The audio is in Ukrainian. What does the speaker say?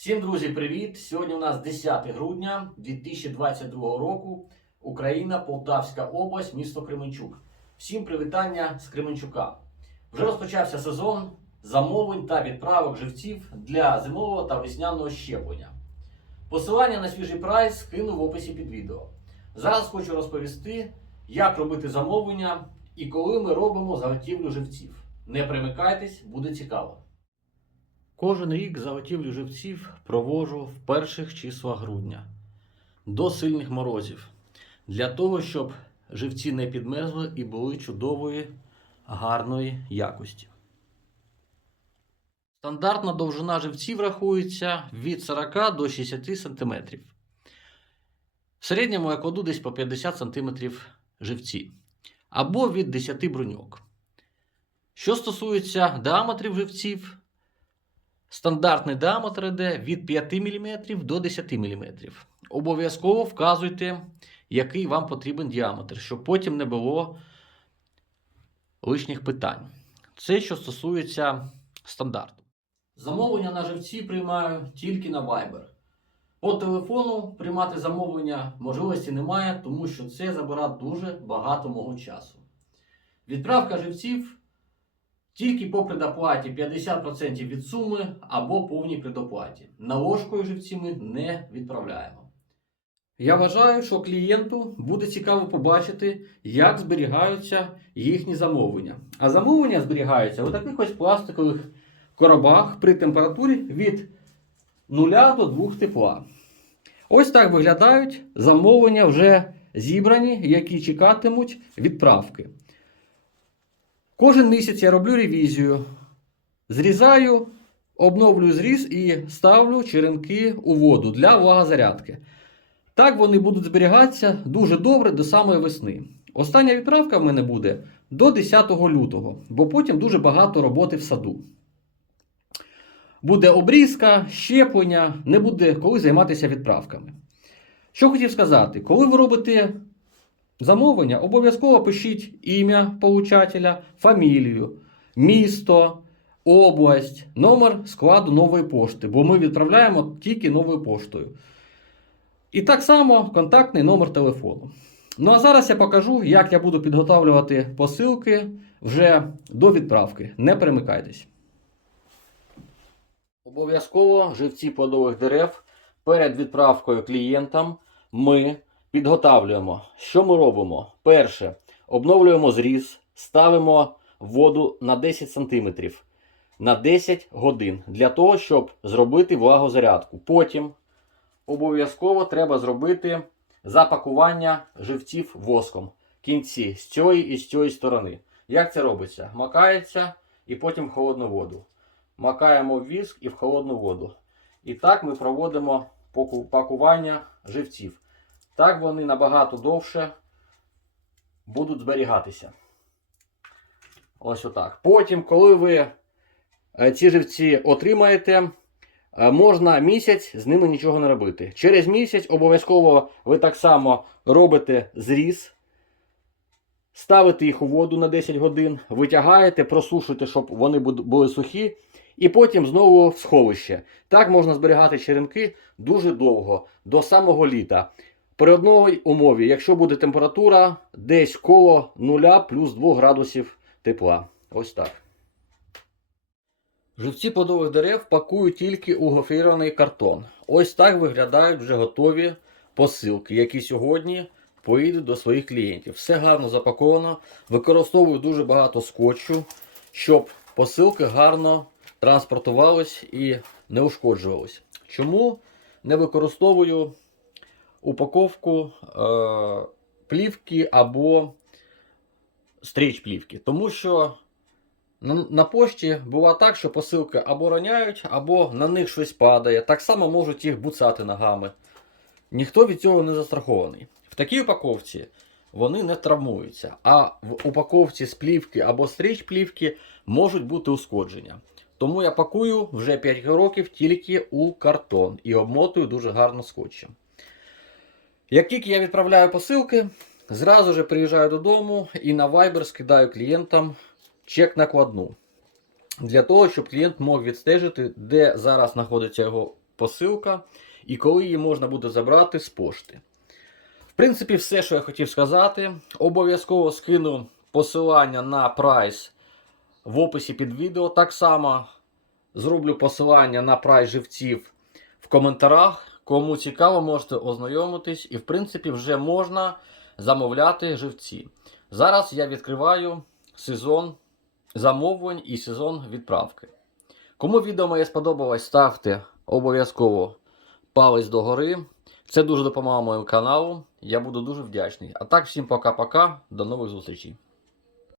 Всім друзі, привіт! Сьогодні у нас 10 грудня 2022 року. Україна, Полтавська область, місто Кременчук. Всім привітання з Кременчука. Вже розпочався сезон замовлень та відправок живців для зимового та весняного щеплення. Посилання на свіжий прайс кину в описі під відео. Зараз хочу розповісти, як робити замовлення і коли ми робимо заготівлю живців. Не примикайтесь, буде цікаво. Кожен рік заготівлю живців проводжу в перших числах грудня до сильних морозів, для того, щоб живці не підмерзли і були чудової, гарної якості. Стандартна довжина живців рахується від 40 до 60 см. В середньому я кладу десь по 50 см живці або від 10 бруньок. Що стосується діаметрів живців, Стандартний діаметр йде від 5 мм до 10 мм. Обов'язково вказуйте, який вам потрібен діаметр, щоб потім не було лишніх питань. Це що стосується стандарту. Замовлення на живці приймаю тільки на Viber. По телефону приймати замовлення можливості немає, тому що це забирає дуже багато мого часу. Відправка живців тільки по предоплаті 50% від суми або повній предоплаті. Наложкою живці ми не відправляємо. Я вважаю, що клієнту буде цікаво побачити, як зберігаються їхні замовлення. А замовлення зберігаються у таких ось пластикових коробах при температурі від 0 до 2 тепла. Ось так виглядають замовлення вже зібрані, які чекатимуть відправки. Кожен місяць я роблю ревізію, зрізаю, обновлюю зріз і ставлю черенки у воду для влагозарядки. Так вони будуть зберігатися дуже добре до самої весни. Остання відправка в мене буде до 10 лютого, бо потім дуже багато роботи в саду. Буде обрізка, щеплення, не буде коли займатися відправками. Що хотів сказати, коли ви робите замовлення, обов'язково пишіть ім'я получателя, фамілію, місто, область, номер складу нової пошти, бо ми відправляємо тільки новою поштою. І так само контактний номер телефону. Ну а зараз я покажу, як я буду підготовлювати посилки вже до відправки. Не перемикайтесь. Обов'язково живці плодових дерев перед відправкою клієнтам ми підготавлюємо. Що ми робимо? Перше, обновлюємо зріз, ставимо воду на 10 см на 10 годин для того, щоб зробити влагозарядку. Потім обов'язково треба зробити запакування живців воском кінці з цієї і з цієї сторони. Як це робиться? Макається і потім в холодну воду. Макаємо в віск і в холодну воду. І так ми проводимо пакування живців. Так вони набагато довше будуть зберігатися. Ось отак. Потім, коли ви е, ці живці отримаєте, е, можна місяць з ними нічого не робити. Через місяць обов'язково ви так само робите зріз, ставите їх у воду на 10 годин, витягаєте, просушуєте, щоб вони були сухі, і потім знову в сховище. Так можна зберігати черенки дуже довго, до самого літа. При одній умові, якщо буде температура десь коло 0 плюс 2 градусів тепла. Ось так. Живці плодових дерев пакують тільки у гофрований картон. Ось так виглядають вже готові посилки, які сьогодні поїдуть до своїх клієнтів. Все гарно запаковано. Використовую дуже багато скотчу, щоб посилки гарно транспортувались і не ушкоджувались. Чому не використовую упаковку е, плівки або стріч плівки? Тому що на, на пошті буває так, що посилки або роняють, або на них щось падає. Так само можуть їх буцати ногами. Ніхто від цього не застрахований. В такій упаковці вони не травмуються. А в упаковці з плівки або стріч плівки можуть бути ушкодження. Тому я пакую вже 5 років тільки у картон і обмотую дуже гарно скотчем. Як тільки я відправляю посилки, зразу же приїжджаю додому і на Viber скидаю клієнтам чек накладну. Для того, щоб клієнт мог відстежити, де зараз знаходиться його посилка і коли її можна буде забрати з пошти. В принципі, все, що я хотів сказати. Обов'язково скину посилання на прайс в описі під відео. Так само зроблю посилання на прайс живців в коментарях. Кому цікаво, можете ознайомитись, і в принципі вже можна замовляти живці. Зараз я відкриваю сезон замовлень і сезон відправки. Кому відео моє сподобалось, ставте обов'язково палець догори. Це дуже допомагає моєму каналу. Я буду дуже вдячний. А так, всім пока-пока. До нових зустрічей.